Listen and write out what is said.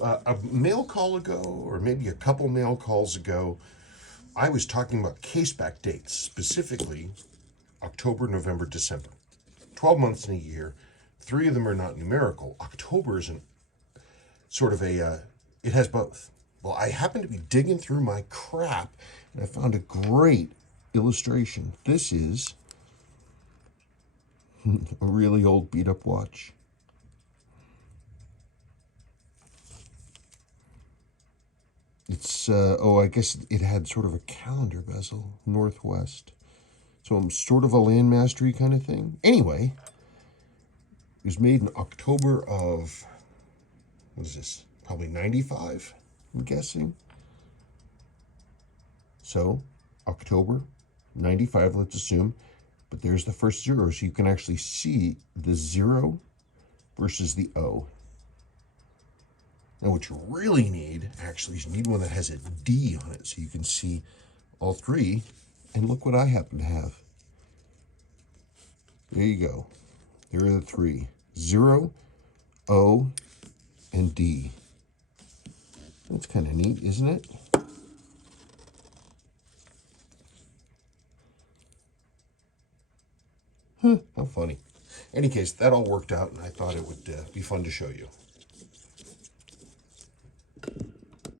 A mail call ago, or maybe a couple mail calls ago, I was talking about caseback dates, specifically October, November, December. 12 months in a year. 3 of them are not numerical. October is it has both. Well, I happened to be digging through my crap and I found a great illustration. This is a really old beat up watch. It's, I guess it had sort of a calendar bezel, northwest. So I'm sort of a landmastery kind of thing. Anyway, it was made in October of, what is this? Probably 95, I'm guessing. So, October 95, let's assume. But there's the first 0, so you can actually see the 0 versus the O. Now what you really need, actually, is you need one that has a D on it, so you can see all 3. And look what I happen to have. There you go. There are the 3. 0, O, and D. That's kind of neat, isn't it? Huh, how funny. In any case, that all worked out, and I thought it would be fun to show you.